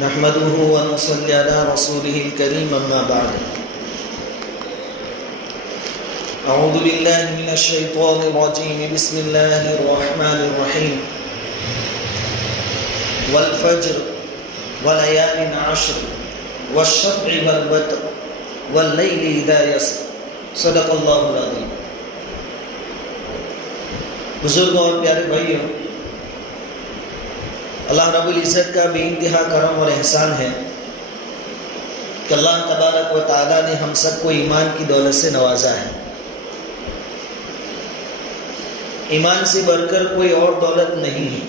نحمده ونصلي على رسوله الكريم أما بعد أعوذ بالله من الشيطان الرجيم بسم الله الرحمن الرحيم والفجر وليال عشر والشفع والوتر والليل إذا يسر صدق الله العظيم۔ بزرگوں اور پیارے بھائیوں، اللہ رب العزت کا بے انتہا کرم اور احسان ہے کہ اللہ تبارک و تعالیٰ نے ہم سب کو ایمان کی دولت سے نوازا ہے۔ ایمان سے بڑھ کر کوئی اور دولت نہیں ہے۔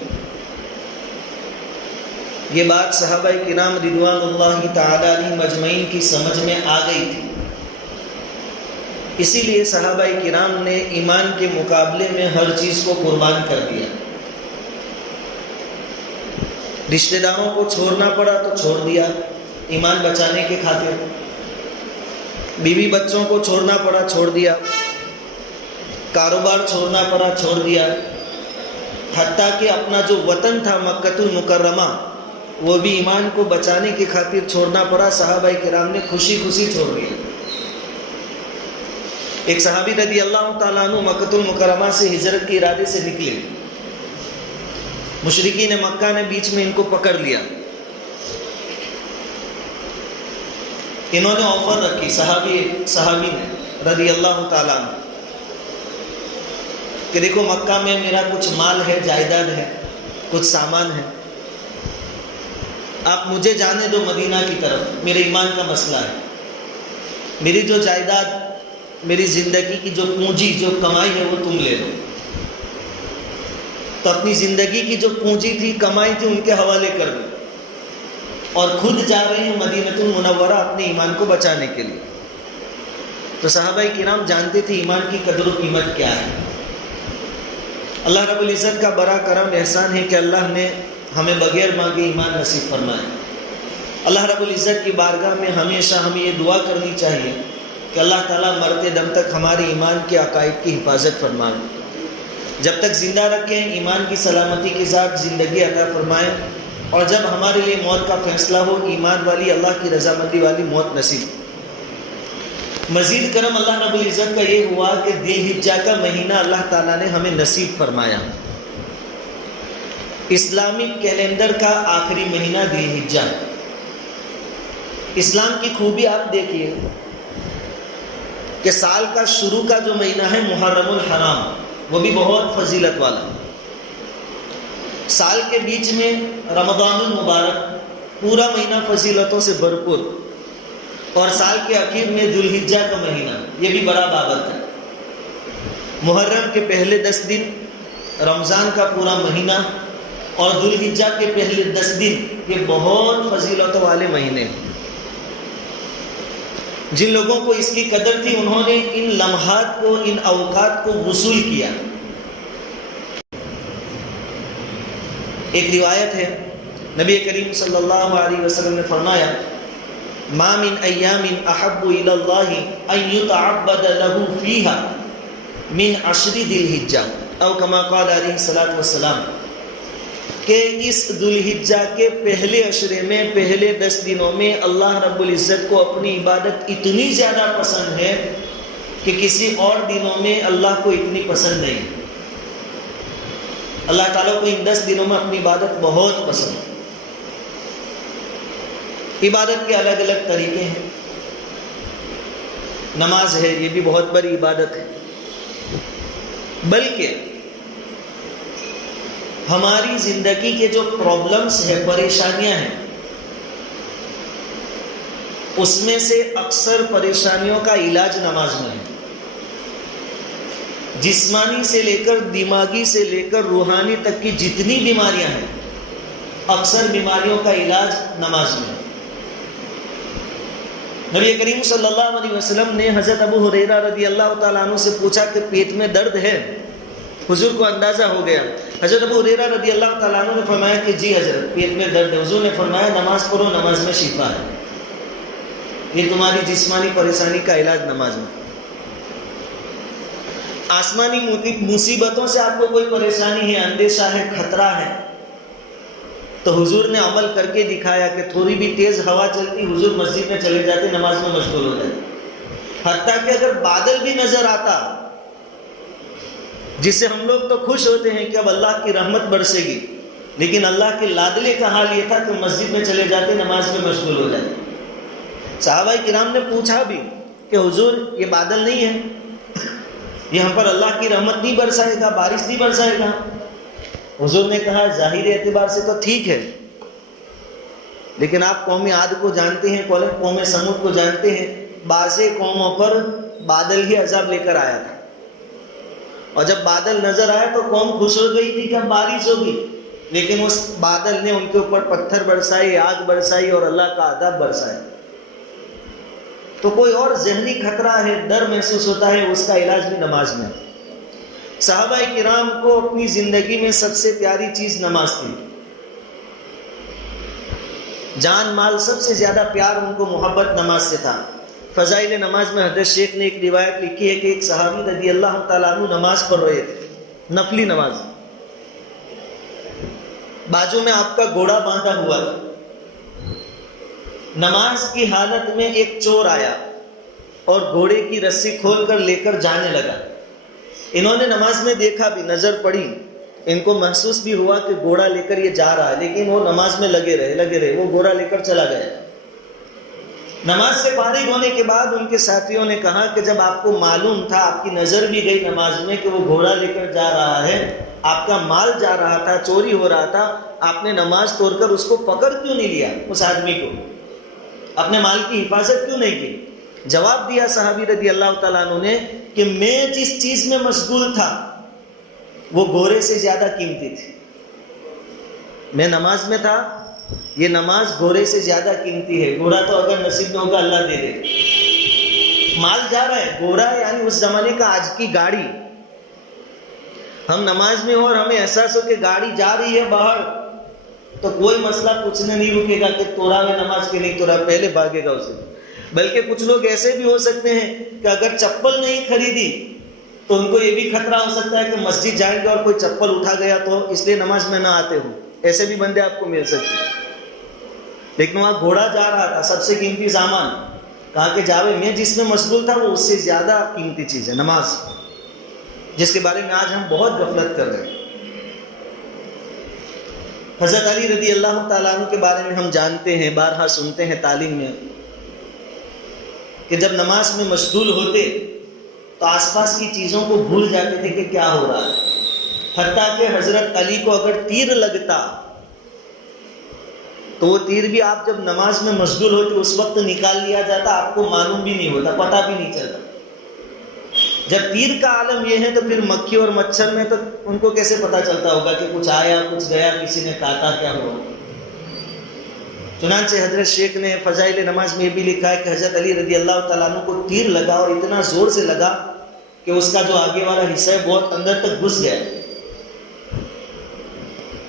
یہ بات صحابہ کرام رضوان اللہ تعالیٰ علیہ مجمعین کی سمجھ میں آ گئی تھی، اسی لیے صحابہ کرام نے ایمان کے مقابلے میں ہر چیز کو قربان کر دیا۔ رشتہ داروں کو چھوڑنا پڑا تو چھوڑ دیا ایمان بچانے کے خاطر، بیوی بچوں کو چھوڑنا پڑا چھوڑ دیا، کاروبار چھوڑنا پڑا چھوڑ دیا، حتیٰ کہ اپنا جو وطن تھا مکۃ المکرمہ وہ بھی ایمان کو بچانے کی خاطر چھوڑنا پڑا۔ صحابہ کرام نے خوشی خوشی چھوڑ دیا۔ ایک صحابی رضی اللہ تعالیٰ عنہ مکۃ المکرمہ سے ہجرت کے ارادے سے نکلے، مشرکین مکہ نے بیچ میں ان کو پکڑ لیا۔ انہوں نے آفر رکھی صحابی نے رضی اللہ تعالیٰ عنہ کہ دیکھو مکہ میں میرا کچھ مال ہے، جائیداد ہے، کچھ سامان ہے، آپ مجھے جانے دو مدینہ کی طرف، میرے ایمان کا مسئلہ ہے، میری جو جائیداد، میری زندگی کی جو پونجی جو کمائی ہے وہ تم لے لو۔ تو اپنی زندگی کی جو پونجی تھی، کمائی تھی، ان کے حوالے کر دو اور خود جا رہے ہیں مدینہ المنورہ اپنے ایمان کو بچانے کے لیے۔ تو صحابہ کرام جانتے تھے ایمان کی قدر و قیمت کیا ہے۔ اللہ رب العزت کا بڑا کرم احسان ہے کہ اللہ نے ہمیں بغیر مانگے ایمان نصیب فرمایا۔ اللہ رب العزت کی بارگاہ میں ہمیشہ ہمیں یہ دعا کرنی چاہیے کہ اللہ تعالیٰ مرتے دم تک ہمارے ایمان کے عقائد کی حفاظت فرمائے، جب تک زندہ رکھیں ایمان کی سلامتی کے ساتھ زندگی عطا فرمائیں، اور جب ہمارے لیے موت کا فیصلہ ہو ایمان والی اللہ کی رضامندی والی موت نصیب۔ مزید کرم اللہ رب العزت کا یہ ہوا کہ ذی الحجہ کا مہینہ اللہ تعالیٰ نے ہمیں نصیب فرمایا۔ اسلامک کیلنڈر کا آخری مہینہ ذی الحجہ۔ اسلام کی خوبی آپ دیکھیے کہ سال کا شروع کا جو مہینہ ہے محرم الحرام، وہ بھی بہت فضیلت والا۔ سال کے بیچ میں رمضان المبارک، پورا مہینہ فضیلتوں سے بھرپور، اور سال کے آخر میں ذی الحجہ کا مہینہ، یہ بھی بڑا بابرکت ہے۔ محرم کے پہلے 10 دن، رمضان کا پورا مہینہ، اور ذی الحجہ کے پہلے 10 دن، یہ بہت فضیلتوں والے مہینے ہیں۔ جن لوگوں کو اس کی قدر تھی انہوں نے ان لمحات کو، ان اوقات کو وصول کیا۔ ایک روایت ہے، نبی کریم صلی اللہ علیہ وسلم نے فرمایا ما من ایام احب الی اللہ ان یتعبد له فیہا من عشر ذی الحجہ، او کما قال علیہ الصلوۃ والسلام، کہ اس ذی الحجہ کے پہلے عشرے میں، پہلے 10 دنوں میں اللہ رب العزت کو اپنی عبادت اتنی زیادہ پسند ہے کہ کسی اور دنوں میں اللہ کو اتنی پسند نہیں۔ اللہ تعالیٰ کو ان 10 دنوں میں اپنی عبادت بہت پسند ہے۔ عبادت کے الگ الگ طریقے ہیں۔ نماز ہے، یہ بھی بہت بڑی عبادت ہے، بلکہ ہماری زندگی کے جو پرابلمز ہیں، پریشانیاں ہیں، اس میں سے اکثر پریشانیوں کا علاج نماز میں ہے۔ جسمانی سے لے کر دماغی سے لے کر روحانی تک کی جتنی بیماریاں ہیں، اکثر بیماریوں کا علاج نماز میں ہے۔ نبی کریم صلی اللہ علیہ وسلم نے حضرت ابو ہریرہ رضی اللہ تعالیٰ عنہ سے پوچھا کہ پیٹ میں درد ہے؟ حضور کو اندازہ ہو گیا۔ حضرت ابو ہریرہ رضی اللہ تعالیٰ عنہ نے فرمایا کہ جی حضرت، پیٹ میں درد ہے۔ حضور نے فرمایا نماز پڑھو، نماز میں شفا ہے۔ یہ تمہاری جسمانی پریشانی کا علاج نماز میں۔ آسمانی مصیبتوں سے آپ کو کوئی پریشانی ہے، اندیشہ ہے، خطرہ ہے، تو حضور نے عمل کر کے دکھایا کہ تھوڑی بھی تیز ہوا چلتی حضور مسجد میں چلے جاتے، نماز میں مشغول ہو جاتے، حتیٰ کہ اگر بادل بھی نظر آتا جس سے ہم لوگ تو خوش ہوتے ہیں کہ اب اللہ کی رحمت برسے گی، لیکن اللہ کے لادلے کا حال یہ تھا کہ مسجد میں چلے جاتے، نماز میں مشغول ہو جاتے۔ صحابہ کرام نے پوچھا بھی کہ حضور یہ بادل نہیں ہے، یہاں پر اللہ کی رحمت نہیں برسائے گا، بارش نہیں برسائے گا؟ حضور نے کہا ظاہری اعتبار سے تو ٹھیک ہے، لیکن آپ قوم عاد کو جانتے ہیں، قوم سمود کو جانتے ہیں، بعض قوموں پر بادل ہی عذاب لے کر آیا تھا، اور جب بادل نظر آیا تو قوم خوش ہو گئی تھی کہ اب بارش ہوگی، لیکن اس بادل نے ان کے اوپر پتھر برسائی، آگ برسائی اور اللہ کا عذاب برسایا۔ تو کوئی اور ذہنی خطرہ ہے، ڈر محسوس ہوتا ہے، اس کا علاج بھی نماز میں۔ صحابہ کرام کو اپنی زندگی میں سب سے پیاری چیز نماز تھی، جان مال سب سے زیادہ پیار ان کو محبت نماز سے تھا۔ فضائل نماز میں حضرت شیخ نے ایک روایت لکھی ہے کہ ایک صحابی رضی اللہ تعالیٰ عنہ نماز پڑھ رہے تھے، نفلی نماز، بازو میں آپ کا گھوڑا باندھا ہوا تھا، نماز کی حالت میں ایک چور آیا اور گھوڑے کی رسی کھول کر لے کر جانے لگا۔ انہوں نے نماز میں دیکھا بھی، نظر پڑی، ان کو محسوس بھی ہوا کہ گھوڑا لے کر یہ جا رہا ہے، لیکن وہ نماز میں لگے رہے، وہ گھوڑا لے کر چلا گیا۔ نماز سے فارغ ہونے کے بعد ان کے ساتھیوں نے کہا کہ جب آپ کو معلوم تھا، آپ کی نظر بھی گئی نماز میں کہ وہ گھوڑا لے کر جا رہا ہے، آپ کا مال جا رہا تھا، چوری ہو رہا تھا، آپ نے نماز توڑ کر اس کو پکڑ کیوں نہیں لیا؟ اس آدمی کو اپنے مال کی حفاظت کیوں نہیں کی؟ جواب دیا صحابی رضی اللہ تعالیٰ عنہ نے کہ میں جس چیز میں مشغول تھا وہ گھوڑے سے زیادہ قیمتی تھی۔ میں نماز میں تھا، یہ نماز گھوڑے سے زیادہ قیمتی ہے۔ گھوڑا تو اگر نصیب میں ہوگا اللہ دے دے، مال جا رہا ہے، گھوڑا یعنی اس زمانے کا آج کی گاڑی۔ ہم نماز میں ہو اور ہمیں احساس ہو کہ گاڑی جا رہی ہے باہر، تو کوئی مسئلہ پوچھنے نہیں رکے گا کہ توڑا میں نماز کے نہیں توڑا، پہلے بھاگے گا اسے۔ بلکہ کچھ لوگ ایسے بھی ہو سکتے ہیں کہ اگر چپل نہیں خریدی تو ان کو یہ بھی خطرہ ہو سکتا ہے کہ مسجد جائیں گے اور کوئی چپل اٹھا گیا تو اس لیے نماز میں نہ آتے ہوں، ایسے بھی بندے آپ کو مل سکتے ہیں۔ لیکن وہاں گھوڑا جا رہا تھا، سب سے قیمتی سامان، کہا کہ جاوے میں جس میں مشغول تھا وہ اس سے زیادہ قیمتی چیز ہے نماز، جس کے بارے میں آج ہم بہت غفلت کر رہے ہیں۔ حضرت علی رضی اللہ تعالیٰ عنہ کے بارے میں ہم جانتے ہیں، بارہا سنتے ہیں تعلیم میں، کہ جب نماز میں مشغول ہوتے تو آس پاس کی چیزوں کو بھول جاتے تھے کہ کیا ہو رہا ہے۔ حتیٰ کہ حضرت علی کو اگر تیر لگتا تو وہ تیر بھی آپ جب نماز میں مشغول ہوتے اس وقت نکال لیا جاتا، آپ کو معلوم بھی نہیں ہوتا، پتہ بھی نہیں چلتا۔ جب تیر کا عالم یہ ہے تو پھر مکھی اور مچھر میں تو ان کو کیسے پتہ چلتا ہوگا کہ کچھ آیا، کچھ گیا، کسی نے کاٹا، کیا ہوا۔ چنانچہ حضرت شیخ نے فضائل نماز میں یہ بھی لکھا ہے کہ حضرت علی رضی اللہ تعالیٰ عنہ کو تیر لگا اور اتنا زور سے لگا کہ اس کا جو آگے والا حصہ ہے بہت اندر تک گھس گیا۔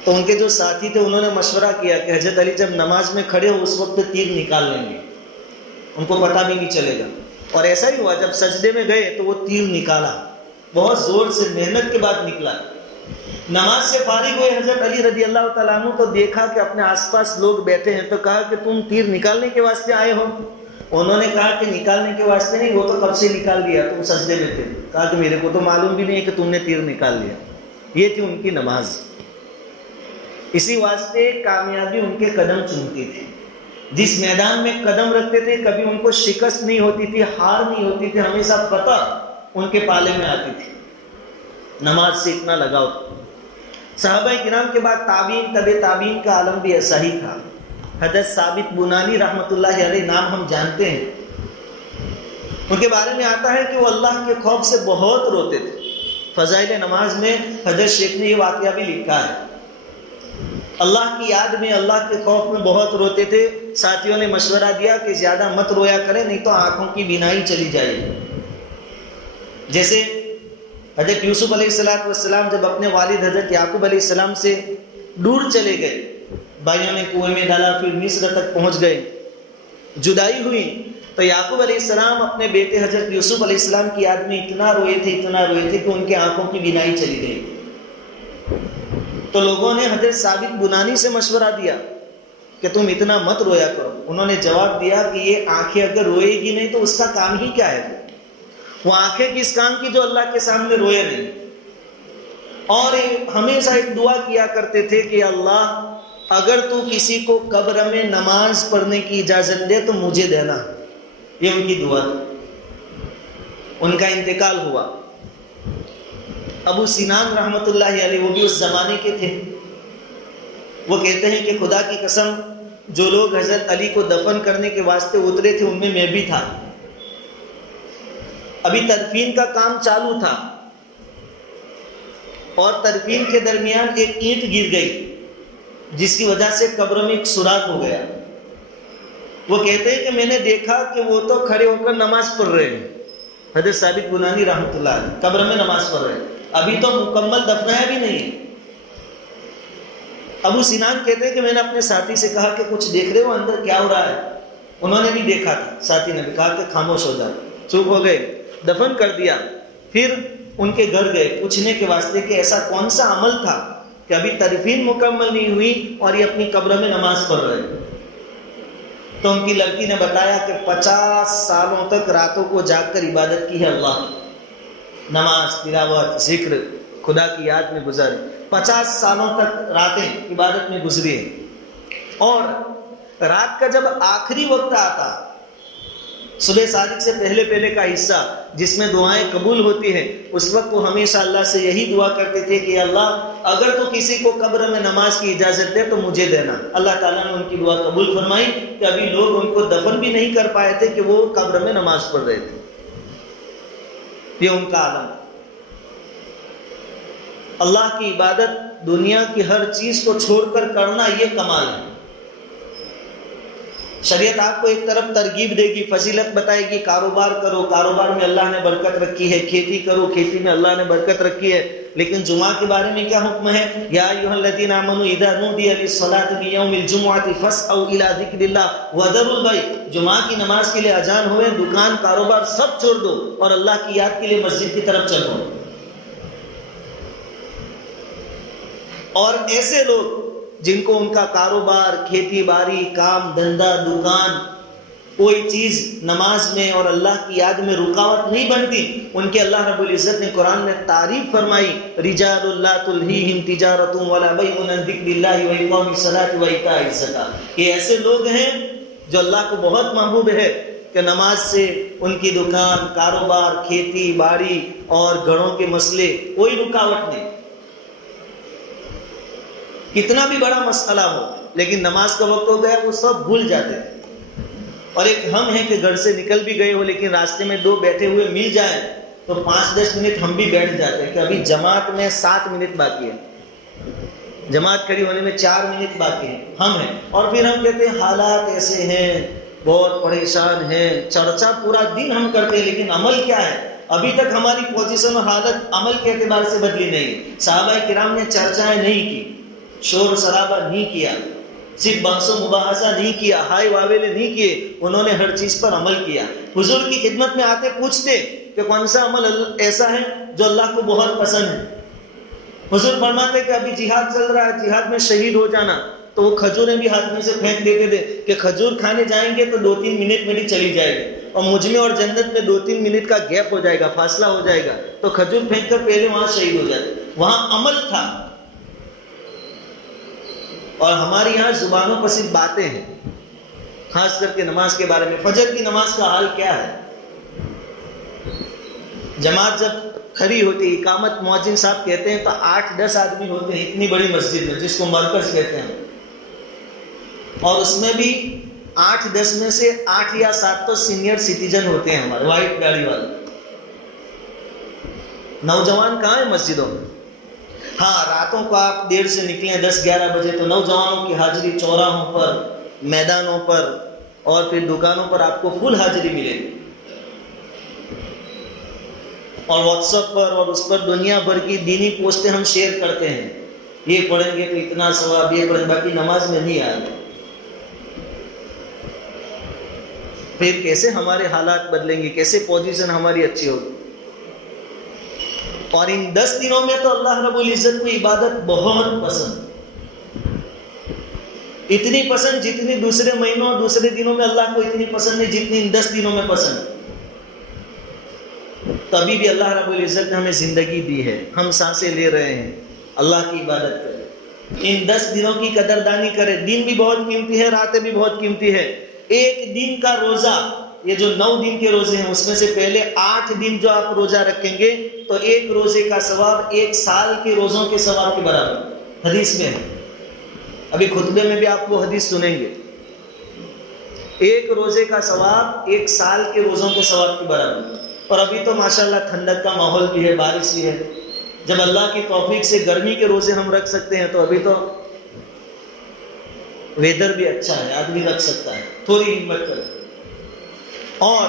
تو ان کے جو ساتھی تھے انہوں نے مشورہ کیا کہ حضرت علی جب نماز میں کھڑے ہو اس وقت تیر نکال لیں گے، ان کو پتہ بھی نہیں چلے گا۔ اور ایسا ہی ہوا، جب سجدے میں گئے تو وہ تیر نکالا، بہت زور سے محنت کے بعد نکلا۔ نماز سے فارغ ہوئے حضرت علی رضی اللہ تعالیٰ عنہ تو دیکھا کہ اپنے آس پاس لوگ بیٹھے ہیں، تو کہا کہ تم تیر نکالنے کے واسطے آئے ہو؟ انہوں نے کہا کہ نکالنے کے واسطے نہیں، وہ تو کب سے نکال دیا، تم سجدے میں تھے۔ کہا کہ میرے کو تو معلوم بھی نہیں ہے کہ تم نے تیر نکال لیا۔ یہ تھی ان کی نماز۔ اسی واسطے کامیابی ان کے قدم چومتی تھی، جس میدان میں قدم رکھتے تھے کبھی ان کو شکست نہیں ہوتی تھی، ہار نہیں ہوتی تھی، ہمیشہ فتح ان کے پالے میں آتی تھی۔ نماز سے اتنا لگاؤ تھا۔ صحابہ کرام کے بعد تابعین، تبع تابعین کا عالم بھی ایسا ہی تھا۔ حضرت ثابت بنانی رحمۃ اللہ علیہ نام ہم جانتے ہیں، ان کے بارے میں آتا ہے کہ وہ اللہ کے خوف سے بہت روتے تھے۔ فضائل نماز میں حضرت شیخ نے یہ واقعہ بھی لکھا ہے، اللہ کی یاد میں، اللہ کے خوف میں بہت روتے تھے۔ ساتھیوں نے مشورہ دیا کہ زیادہ مت رویا کریں، نہیں تو آنکھوں کی بینائی چلی جائے گی۔ جیسے حضرت یوسف علیہ السلام جب اپنے والد حضرت یعقوب علیہ السلام سے دور چلے گئے، بھائیوں نے کنویں میں ڈالا، پھر مصر تک پہنچ گئے، جدائی ہوئی، تو یعقوب علیہ السلام اپنے بیٹے حضرت یوسف علیہ السلام کی یاد میں اتنا روئے تھے کہ ان کے آنکھوں کی بینائی چلی گئی۔ تو لوگوں نے حضرت ثابت بنانی سے مشورہ دیا کہ تم اتنا مت رویا کرو. انہوں نے جواب دیا کہ یہ آنکھیں اگر روئے گی نہیں تو اس کا کام ہی کیا ہے؟ وہ آنکھیں کس کام کی جو اللہ کے سامنے روئے نہیں. اور ہمیشہ ایک دعا کیا کرتے تھے کہ اللہ اگر تو کسی کو قبر میں نماز پڑھنے کی اجازت دے تو مجھے دینا. یہ ان کی دعا تھی. ان کا انتقال ہوا. ابو سنان رحمۃ اللہ علیہ وہ بھی اس زمانے کے تھے. وہ کہتے ہیں کہ خدا کی قسم جو لوگ حضرت علی کو دفن کرنے کے واسطے اترے تھے ان میں بھی تھا. ابھی تدفین کا کام چالو تھا اور تدفین کے درمیان ایک اینٹ گر گئی جس کی وجہ سے قبر میں ایک سوراخ ہو گیا. وہ کہتے ہیں کہ میں نے دیکھا کہ وہ تو کھڑے ہو کر نماز پڑھ رہے ہیں. حضرت ثابت بنانی رحمۃ اللہ علیہ قبر میں نماز پڑھ رہے ہیں, ابھی تو مکمل دفنایا بھی نہیں. ابو سنان کہتے ہیں کہ میں نے اپنے ساتھی سے کہا کہ کچھ دیکھ رہے ہو اندر کیا ہو رہا ہے؟ انہوں نے بھی دیکھا تھا. ساتھی نے بھی کہا کہ خاموش ہو جاؤ. چپ ہو گئے, دفن کر دیا. پھر ان کے گھر گئے پوچھنے کے واسطے کہ ایسا کون سا عمل تھا کہ ابھی تدفین مکمل نہیں ہوئی اور یہ اپنی قبر میں نماز پڑھ رہے ہیں. تو ان کی لڑکی نے بتایا کہ 50 سالوں تک راتوں کو جاگ کر عبادت کی ہے اللہ. نماز, تلاوت, ذکر, خدا کی یاد میں گزارے. 50 سالوں تک راتیں عبادت میں گزری ہیں. اور رات کا جب آخری وقت آتا, صبح صادق سے پہلے کا حصہ جس میں دعائیں قبول ہوتی ہیں, اس وقت وہ ہمیشہ اللہ سے یہی دعا کرتے تھے کہ اللہ اگر تو کسی کو قبر میں نماز کی اجازت دے تو مجھے دینا. اللہ تعالیٰ نے ان کی دعا قبول فرمائی کہ ابھی لوگ ان کو دفن بھی نہیں کر پائے تھے کہ وہ قبر میں نماز پڑھ رہے تھے. یہ ان کا عالم. اللہ کی عبادت دنیا کی ہر چیز کو چھوڑ کر کرنا یہ کمال ہے. شریعت آپ کو ایک طرف ترغیب دے گی, فضیلت بتائے گی, کاروبار کرو, کاروبار میں اللہ نے برکت رکھی ہے, کھیتی کرو, کھیتی میں اللہ نے برکت رکھی ہے. لیکن جمعہ کے بارے میں کیا حکم ہے؟ یا ایھا الذین آمنوا اذا نودی للصلاۃ من یوم الجمعۃ فاسعوا الی ذکر اللہ وذروا البیع. جمعہ کی نماز کے لیے اذان ہوئے, دکان, کاروبار سب چھوڑ دو اور اللہ کی یاد کے لیے مسجد کی طرف چلو. اور ایسے لوگ جن کو ان کا کاروبار, کھیتی باڑی, کام دھندا, دکان, کوئی چیز نماز میں اور اللہ کی یاد میں رکاوٹ نہیں بنتی, ان کے اللہ رب العزت نے قرآن میں تعریف فرمائی, رجال لا تلہیہم تجارۃ ولا بیع عن ذکر اللہ واقام الصلاۃ وایتاء الزکاۃ. یہ ایسے لوگ ہیں جو اللہ کو بہت محبوب ہے کہ نماز سے ان کی دکان, کاروبار, کھیتی باڑی اور گھروں کے مسئلے کوئی رکاوٹ نہیں. کتنا بھی بڑا مسئلہ ہو لیکن نماز کا وقت ہو گیا وہ سب بھول جاتے ہیں. اور ایک ہم ہیں کہ گھر سے نکل بھی گئے ہو لیکن راستے میں دو بیٹھے ہوئے مل جائیں تو 5-10 منٹ ہم بھی بیٹھ جاتے ہیں کہ ابھی جماعت میں 7 منٹ باقی ہے, جماعت کھڑی ہونے میں 4 منٹ باقی ہے. ہم ہیں اور پھر ہم کہتے ہیں حالات ایسے ہیں, بہت پریشان ہیں, چرچا پورا دن ہم کرتے ہیں لیکن عمل کیا ہے؟ ابھی تک ہماری پوزیشن اور حالت عمل کے اعتبار سے بدلی نہیں. صحابہ کرام نے چرچائیں نہیں کی, شور شرابہ نہیں کیا, صرف بحث و مباحثہ نہیں کیا, ہائے واویلے نہیں کیے, انہوں نے ہر چیز پر عمل کیا. حضور کی خدمت میں آتے پوچھتے کہ کون سا عمل ایسا ہے جو اللہ کو بہت پسند ہے. حضور فرماتے کہ ابھی جہاد چل رہا ہے, جہاد میں شہید ہو جانا, تو وہ کھجوریں بھی ہاتھ میں سے پھینک دیتے تھے کہ کھجور کھانے جائیں گے تو 2-3 منٹ میں بھی چلی جائے گی اور مجھ میں اور جنت میں 2-3 منٹ کا گیپ ہو جائے گا, فاصلہ ہو جائے گا, تو کھجور پھینک کر پہلے وہاں شہید ہو جاتے. وہاں عمل تھا. اور ہمارے یہاں زبانوں پر صرف باتیں ہیں, خاص کر کے نماز کے بارے میں. فجر کی نماز کا حال کیا ہے؟ جماعت جب کھڑی ہوتی, اقامت مؤذن صاحب کہتے ہیں تو 8-10 آدمی ہوتے ہیں اتنی بڑی مسجد میں جس کو مرکز کہتے ہیں, اور اس میں بھی 8-10 میں سے 8 یا 7 تو سینئر سٹیزن ہوتے ہیں ہمارے, وائٹ گاڑی والے. نوجوان کہاں ہیں مسجدوں میں؟ ہاں, راتوں کو آپ دیر سے نکلیں 10-11 بجے تو نوجوانوں کی حاضری چوراہوں پر, میدانوں پر اور پھر دکانوں پر آپ کو فل حاضری ملے گی. اور واٹس ایپ پر اور اس پر دنیا بھر کی دینی پوسٹیں ہم شیئر کرتے ہیں, یہ پڑھیں گے تو اتنا ثواب, یہ پڑھیں, باقی نماز میں نہیں آئے. پھر کیسے ہمارے حالات بدلیں گے, کیسے پوزیشن ہماری اچھی ہوگی؟ اور ان 10 دنوں میں تو اللہ رب العزت کو عبادت بہت پسند، اتنی پسند جتنی دوسرے مہینوں اور دوسرے دنوں میں اللہ کو اتنی پسند نہیں جتنی ان 10 دنوں میں پسند۔ تبھی بھی اللہ رب العزت نے ہمیں زندگی دی ہے، ہم سانسیں لے رہے ہیں، اللہ کی عبادت کریں، ان 10 دنوں کی قدردانی کریں۔ دن بھی بہت قیمتی ہے، راتیں بھی بہت قیمتی ہے۔ ایک دن کا روزہ، یہ جو 9 دن کے روزے ہیں اس میں سے پہلے 8 دن جو آپ روزہ رکھیں گے تو ایک روزے کا ثواب 1 سال کے روزوں کے ثواب کے برابر، حدیث میں ہے۔ ابھی خطبے میں بھی آپ کو حدیث سنیں گے، ایک روزے کا ثواب 1 سال کے روزوں کے ثواب کے برابر۔ اور ابھی تو ماشاءاللہ ٹھنڈک کا ماحول بھی ہے، بارش بھی ہے، جب اللہ کی توفیق سے گرمی کے روزے ہم رکھ سکتے ہیں تو ابھی تو ویدر بھی اچھا ہے، آدمی رکھ سکتا ہے، تھوڑی ہمت کریں۔ اور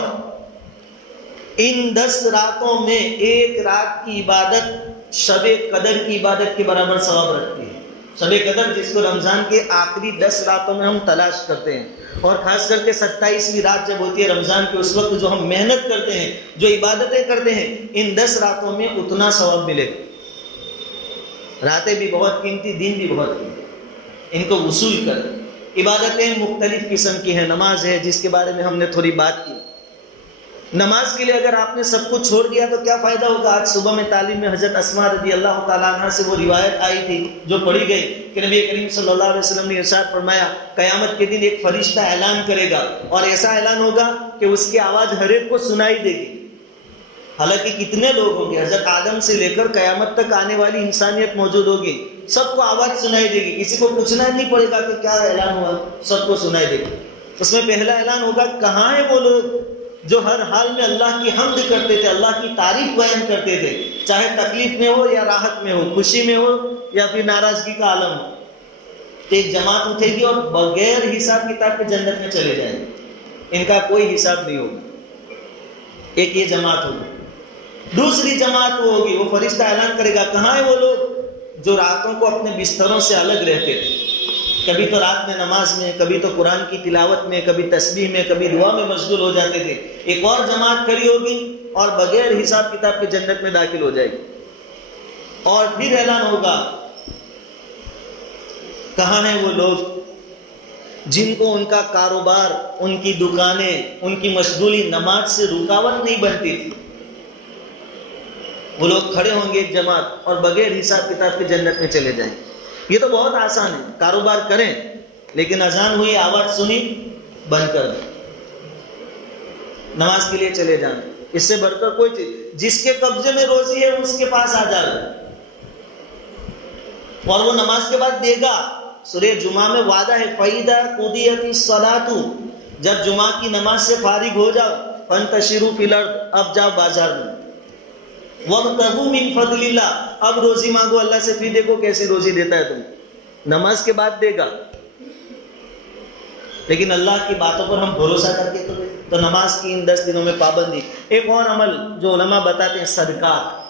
ان 10 راتوں میں ایک رات کی عبادت شب قدر کی عبادت کے برابر ثواب رکھتی ہے۔ شب قدر جس کو رمضان کے آخری 10 راتوں میں ہم تلاش کرتے ہیں، اور خاص کر کے 27ویں رات جب ہوتی ہے رمضان کے، اس وقت جو ہم محنت کرتے ہیں، جو عبادتیں کرتے ہیں، ان 10 راتوں میں اتنا ثواب ملے گا۔ راتیں بھی بہت قیمتی، دن بھی بہت قیمتی، ان کو وصول کریں۔ عبادتیں مختلف قسم کی ہیں، نماز ہے جس کے بارے میں ہم نے تھوڑی بات کی۔ نماز کے لیے اگر آپ نے سب کچھ چھوڑ دیا تو کیا فائدہ ہوگا؟ آج صبح میں تعلیم میں حضرت اسماء رضی اللہ تعالیٰ عنہ سے وہ روایت آئی تھی جو پڑھی گئی کہ نبی کریم صلی اللہ علیہ وسلم نے ارشاد فرمایا، قیامت کے دن ایک فرشتہ اعلان کرے گا، اور ایسا اعلان ہوگا کہ اس کی آواز ہر ایک کو سنائی دے گی۔ حالانکہ کتنے لوگ ہوں گے، حضرت آدم سے لے کر قیامت تک آنے والی انسانیت موجود ہوگی، سب کو آواز سنائی دے گی، کسی کو پوچھنا نہیں پڑے گا کہ کیا اعلان ہوا، سب کو سنائی دے گی۔ اس میں پہلا اعلان ہوگا، کہاں ہیں وہ لوگ جو ہر حال میں اللہ کی حمد کرتے تھے، اللہ کی تعریف بیان کرتے تھے، چاہے تکلیف میں ہو یا راحت میں ہو، خوشی میں ہو یا پھر ناراضگی کا عالم ہو۔ ایک جماعت اٹھے گی اور بغیر حساب کتاب کے جنت میں چلے جائیں گے، ان کا کوئی حساب نہیں ہوگا۔ ایک یہ جماعت ہوگی۔ دوسری جماعت وہ ہوگی، وہ فرشتہ اعلان کرے گا، کہاں ہیں وہ لوگ جو راتوں کو اپنے بستروں سے الگ رہتے تھے، کبھی تو رات میں نماز میں، کبھی تو قرآن کی تلاوت میں، کبھی تسبیح میں، کبھی دعا میں مشغول ہو جاتے تھے۔ ایک اور جماعت کھڑی ہوگی اور بغیر حساب کتاب کے جنت میں داخل ہو جائے گی۔ اور پھر اعلان ہوگا، کہاں ہیں وہ لوگ جن کو ان کا کاروبار، ان کی دکانیں، ان کی مشغولی نماز سے رکاوٹ نہیں بنتی تھی۔ وہ لوگ کھڑے ہوں گے ایک جماعت اور بغیر حساب کتاب کے جنت میں چلے جائیں۔ یہ تو بہت آسان ہے، کاروبار کریں لیکن اذان ہوئی، آواز سنی، بند کر دیں، نماز کے لیے چلے جائیں۔ اس سے بڑھ کر کوئی چیز، جس کے قبضے میں روزی ہے اس کے پاس آ جائے اور وہ نماز کے بعد دے گا۔ سورہ جمعہ میں وعدہ ہے، فَإِذَا قُضِيَتِ الصَّلَاةُ، جب جمعہ کی نماز سے فارغ ہو جاؤ، فَانْتَشِرُوا فِي الْأَرْضِ، اب جاؤ بازار میں، وَابْتَغُوا مِنْ فَضْلِ اللَّهِ، اب روزی مانگو اللہ سے، پھر دیکھو کیسی روزی دیتا ہے تم، نماز کے بعد دے گا۔ لیکن اللہ کی باتوں پر ہم بھروسہ کر کے تو نماز کی ان 10 دنوں میں پابندی۔ ایک اور عمل جو علماء بتاتے ہیں، صدقات۔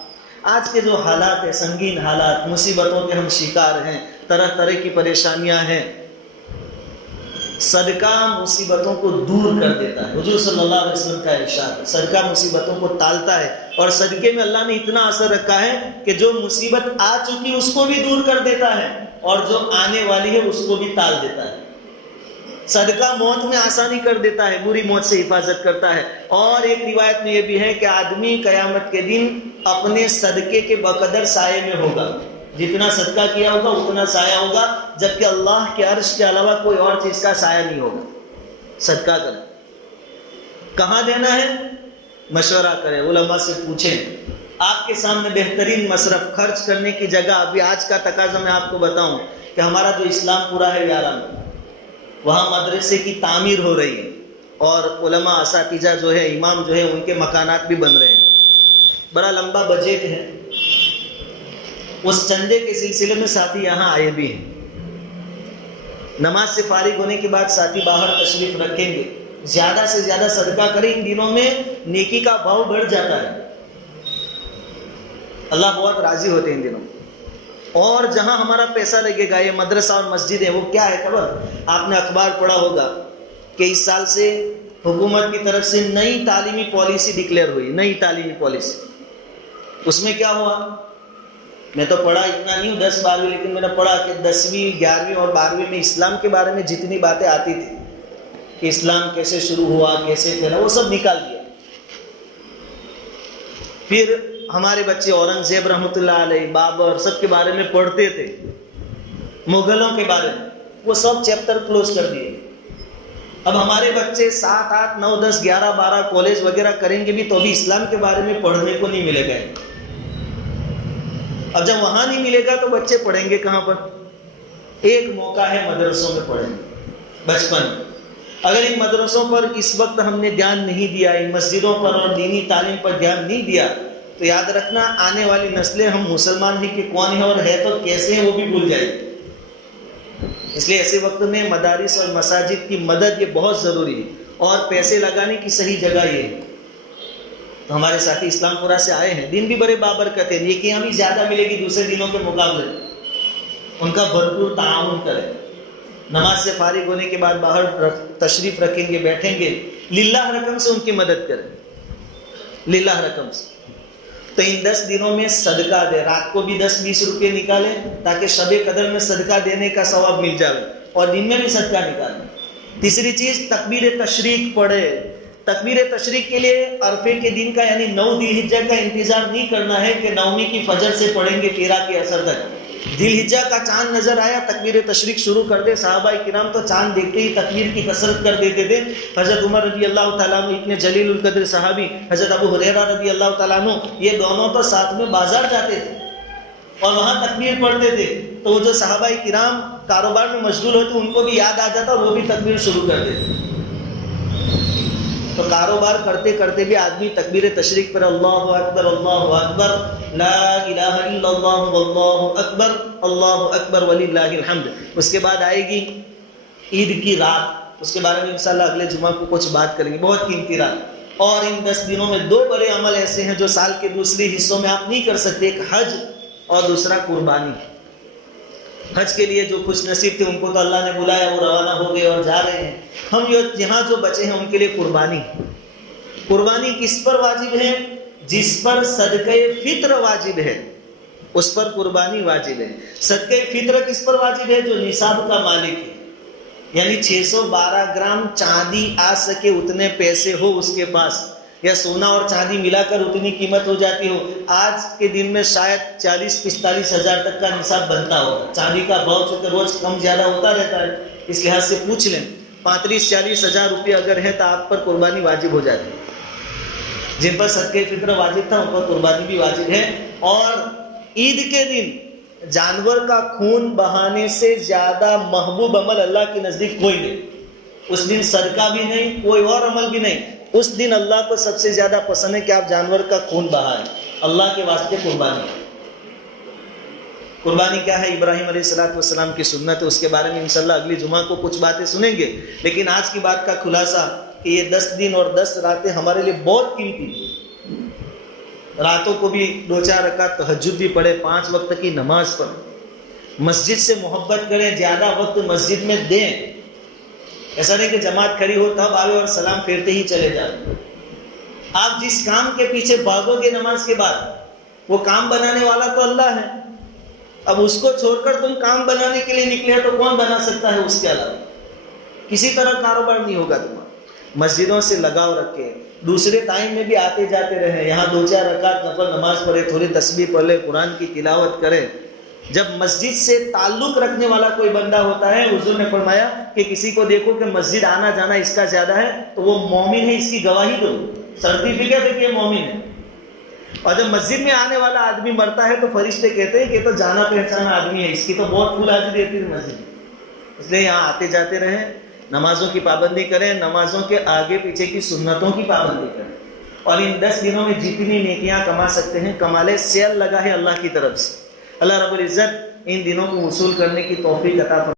آج کے جو حالات ہیں، سنگین حالات، مصیبتوں کے ہم شکار ہیں، طرح طرح کی پریشانیاں ہیں، صدقہ مصیبتوں کو دور کر دیتا ہے۔ حضور صلی اللہ علیہ وسلم کا ارشاد ہے، صدقہ مصیبتوں کو ٹالتا ہے، اور صدقے میں اللہ نے اتنا اثر رکھا ہے کہ جو مصیبت آ چکی اس کو بھی دور کر دیتا ہے، اور جو آنے والی ہے اس کو بھی ٹال دیتا ہے۔ صدقہ موت میں آسانی کر دیتا ہے، بری موت سے حفاظت کرتا ہے۔ اور ایک روایت میں یہ بھی ہے کہ آدمی قیامت کے دن اپنے صدقے کے بقدر سائے میں ہوگا، جتنا صدقہ کیا ہوگا اتنا سایہ ہوگا، جبکہ اللہ کے عرش کے علاوہ کوئی اور چیز کا سایہ نہیں ہوگا۔ صدقہ کریں، کہاں دینا ہے مشورہ کریں، علماء سے پوچھیں۔ آپ کے سامنے بہترین مصرف خرچ کرنے کی جگہ، ابھی آج کا تقاضا میں آپ کو بتاؤں کہ ہمارا جو اسلام پورا ہے 11 میں، وہاں مدرسے کی تعمیر ہو رہی ہے، اور علماء، اساتذہ جو ہے، امام جو ہے، ان کے مکانات بھی بن رہے ہیں، بڑا لمبا بجٹ ہے۔ اس چندے کے سلسلے میں ساتھی یہاں آئے بھی ہیں۔ نماز سے فارغ ہونے کے بعد ساتھی باہر تشریف رکھیں گے۔ زیادہ سے زیادہ صدقہ کریں، ان دنوں میں نیکی کا بھاؤ بڑھ جاتا ہے، اللہ بہت راضی ہوتے ہیں ان دنوں۔ اور جہاں ہمارا پیسہ لگے گا، یہ مدرسہ اور مسجد ہے، وہ کیا ہے خبر؟ آپ نے اخبار پڑھا ہوگا کہ اس سال سے حکومت کی طرف سے نئی تعلیمی پالیسی ڈکلیئر ہوئی، نئی تعلیمی پالیسی۔ اس میں کیا ہوا؟ میں تو پڑھا اتنا نہیں ہوں 10-12، لیکن میں نے پڑھا کہ 10ویں 11ویں اور 12ویں میں اسلام کے بارے میں جتنی باتیں آتی تھی کہ اسلام کیسے شروع ہوا، کیسے پھیلا، وہ سب نکال دیا۔ پھر ہمارے بچے اورنگزیب رحمۃ اللہ علیہ، بابر، سب کے بارے میں پڑھتے تھے، مغلوں کے بارے میں، وہ سب چیپٹر کلوز کر دیے۔ اب ہمارے بچے 7، 8، 9، 10، 11، 12 کالج وغیرہ کریں گے بھی تو بھی اسلام کے بارے میں پڑھنے کو نہیں ملے گا۔ اب جب وہاں نہیں ملے گا تو بچے پڑھیں گے کہاں پر؟ ایک موقع ہے مدرسوں میں پڑھیں گے بچپن۔ اگر ان مدرسوں پر اس وقت ہم نے دھیان نہیں دیا، ان مسجدوں پر اور دینی تعلیم پر دھیان نہیں دیا، تو یاد رکھنا آنے والی نسلیں ہم مسلمان ہیں کہ کون ہے اور ہے تو کیسے ہیں وہ بھی بھول جائے گی۔ اس لیے ایسے وقت میں مدارس اور مساجد کی مدد یہ بہت ضروری ہے، اور پیسے لگانے کی صحیح جگہ یہ ہے۔ تو ہمارے ساتھی اسلام پورا سے آئے ہیں، دن بھی بڑے بابرکت ہیں، نیکیاں بھی زیادہ ملے گی دوسرے دنوں کے مقابلے، ان کا بھرپور تعاون کریں۔ نماز سے فارغ ہونے کے بعد باہر تشریف رکھیں گے، بیٹھیں گے، للہ رقم سے ان کی مدد کریں، للہ رقم سے۔ تو ان 10 دنوں میں صدقہ دے، رات کو بھی 10-20 روپے نکالیں تاکہ شب قدر میں صدقہ دینے کا ثواب مل جائے، اور دن میں بھی صدقہ نکالیں۔ تیسری چیز، تکبیر تشریق پڑھے۔ تکبیر تشریق کے لیے عرفے کے دن کا یعنی 9 ذی الحجہ کا انتظار نہیں کرنا ہے کہ 9ویں کی فجر سے پڑھیں گے 13 کے عصر تک۔ ذی الحجہ کا چاند نظر آیا، تکبیر تشریق شروع کر دے۔ صحابہ کرام تو چاند دیکھتے ہی تکبیر کی کثرت کر دیتے تھے۔ حضرت عمر رضی اللہ تعالیٰ عنہ اتنے جلیل القدر صحابی، حضرت ابو ہریرہ رضی اللہ تعالیٰ عنہ، یہ دونوں تو ساتھ میں بازار جاتے تھے اور وہاں تکبیر پڑھتے تھے۔ تو وہ جو صحابہ کرام کاروبار میں مشغول ہوتے ان کو بھی یاد آ جاتا اور وہ بھی تکبیر شروع کر دیتے۔ تو کاروبار کرتے کرتے بھی آدمی تکبیر تشریق پر اللہ اکبر لا الہ الا اللہ واللہ اکبر وللہ الحمد۔ اس کے بعد آئے گی عید کی رات، اس کے بارے میں انشاءاللہ اگلے جمعہ کو کچھ بات کریں گے، بہت قیمتی رات۔ اور ان 10 دنوں میں 2 بڑے عمل ایسے ہیں جو سال کے دوسرے حصوں میں آپ نہیں کر سکتے، ایک حج اور دوسرا قربانی۔ حج کے لیے جو خوش نصیب تھے ان کو تو اللہ نے بلایا، وہ روانہ ہو گئے اور جا رہے ہیں۔ ہم یہاں جو بچے ہیں ان کے لیے قربانی۔ قربانی کس پر واجب ہے؟ جس پر صدقہ فطر واجب ہے اس پر قربانی واجب ہے۔ صدقہ فطر کس پر واجب ہے؟ جو نصاب کا مالک ہے، یعنی 612 گرام چاندی آ سکے اتنے پیسے ہو اس کے پاس، یا سونا اور چاندی ملا کر اتنی قیمت ہو جاتی ہو۔ آج کے دن میں شاید 40-45 ہزار تک کا نصاب بنتا ہوگا۔ چاندی کا بھاؤ چونکہ روز کم زیادہ ہوتا رہتا ہے، اس لحاظ سے پوچھ لیں 35-40 ہزار روپے اگر ہے تو آپ پر قربانی واجب ہو جاتی ہے۔ جن پر صدقہ فطر واجب تھا ان پر قربانی بھی واجب ہے۔ اور عید کے دن جانور کا خون بہانے سے زیادہ محبوب عمل اللہ کے نزدیک کوئی نہیں۔ اس دن صدقہ بھی نہیں، کوئی اور عمل بھی نہیں، اس دن اللہ کو سب سے زیادہ پسند ہے کہ آپ جانور کا خون بہائیں، اللہ کے واسطے قربانی۔ قربانی کیا ہے؟ ابراہیم علیہ السلام کی سنت ہے، اس کے بارے میں انشاءاللہ اگلی جمعہ کو کچھ باتیں سنیں گے۔ لیکن آج کی بات کا خلاصہ کہ یہ 10 دن اور 10 راتیں ہمارے لیے بہت قیمتی ہیں۔ راتوں کو بھی 2-4 رکعت تہجد بھی پڑھے، 5 وقت کی نماز پڑھیں، مسجد سے محبت کریں، زیادہ وقت مسجد میں دیں۔ ایسا نہیں کہ جماعت کھڑی ہو تب آئے اور سلام پھیرتے ہی چلے جائیں۔ آپ جس کام کے پیچھے بھاگو گے نماز کے بعد، وہ کام بنانے والا تو اللہ ہے۔ اب اس کو چھوڑ کر تم کام بنانے کے لیے نکلے تو کون بنا سکتا ہے اس کے علاوہ؟ کسی طرح کاروبار نہیں ہوگا تمہارا۔ مسجدوں سے لگاؤ رکھے، دوسرے ٹائم میں بھی آتے جاتے رہیں، یہاں 2-4 رکعت نفل نماز پڑھے، تھوڑی تسبیح پڑھ لے، قرآن کی تلاوت کریں۔ جب مسجد سے تعلق رکھنے والا کوئی بندہ ہوتا ہے، حضور نے فرمایا کہ کسی کو دیکھو کہ مسجد آنا جانا اس کا زیادہ ہے تو وہ مومن ہے، اس کی گواہی دو، سرٹیفکیٹ ہے کہ یہ مومن ہے۔ اور جب مسجد میں آنے والا آدمی مرتا ہے تو فرشتے کہتے ہیں کہ تو جانا پہچانا آدمی ہے، اس کی تو بہت پھول حاضری دیتی ہے مسجد۔ اس لیے یہاں آتے جاتے رہیں، نمازوں کی پابندی کریں، نمازوں کے آگے پیچھے کی سنتوں کی پابندی کریں، اور ان 10 دنوں میں جتنی نیکیاں کما سکتے ہیں کما لیں۔ سیل لگا ہے اللہ کی طرف سے، اللہ رب العزت ان دنوں کو وصول کرنے کی توفیق عطا فرمائے۔